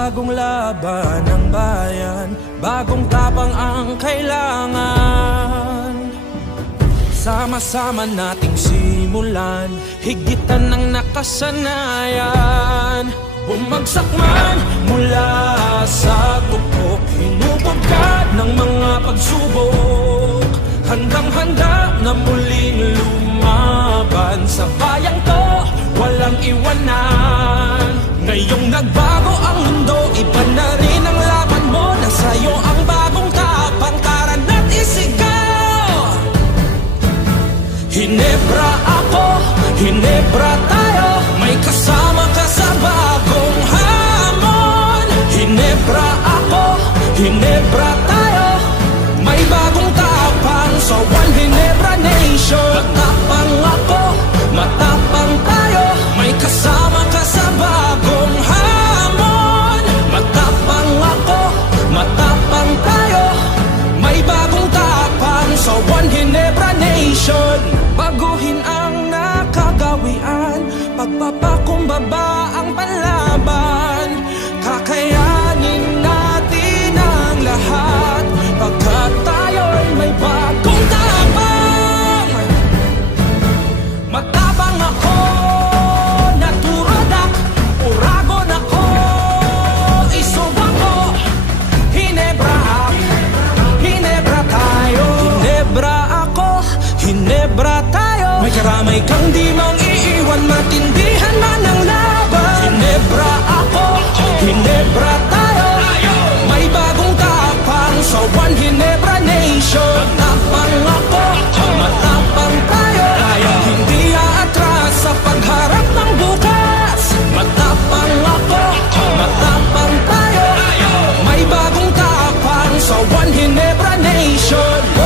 bagong laban ng bayan, bagong tapang ang kailangan. Sama-sama nating simulan, higitan ng nakasanayan. Bumagsak man mula sa tuktok, hinubugad ng mga pagsubok, handang-handa na muling lumaban. Sa bayang to, walang iwanan. Ngayong nagbago ang mundo, iba na rin ang laban mo. Nasa'yo ang bagong tapang, tara na't isigaw. Hinebra ako, Hinebra tayo, may kasama ka sa bagong hamon. Hinebra ako, Hinebra tayo, may bagong tapang sa One Hinebra Nation. Matapang ako, matapang tayo, may kasama ka sa bagong hamon. Matapang ako, matapang tayo, may bagong tapang sa One Hinebra Nation. Baguhin ang nakagawian, pagpapakumbaba ang panlaban. Kakayanin natin ang lahat, pagkat tayo'y may bagong tapang. Matapang ako, naturadak, uragon ako, isubang ko. Hinebra tayo. Hinebra ako, Hinebra tayo, may karamay kang di mang iiwan, matindihan man ang laban. Hinebra ako, Hinebra tayo, may bagong tapang sa One Hinebra Nation. Matapang ako, matapang tayo, hindi aatras sa pagharap ng bukas. Matapang ako, matapang tayo, may bagong tapang sa One Hinebra Nation.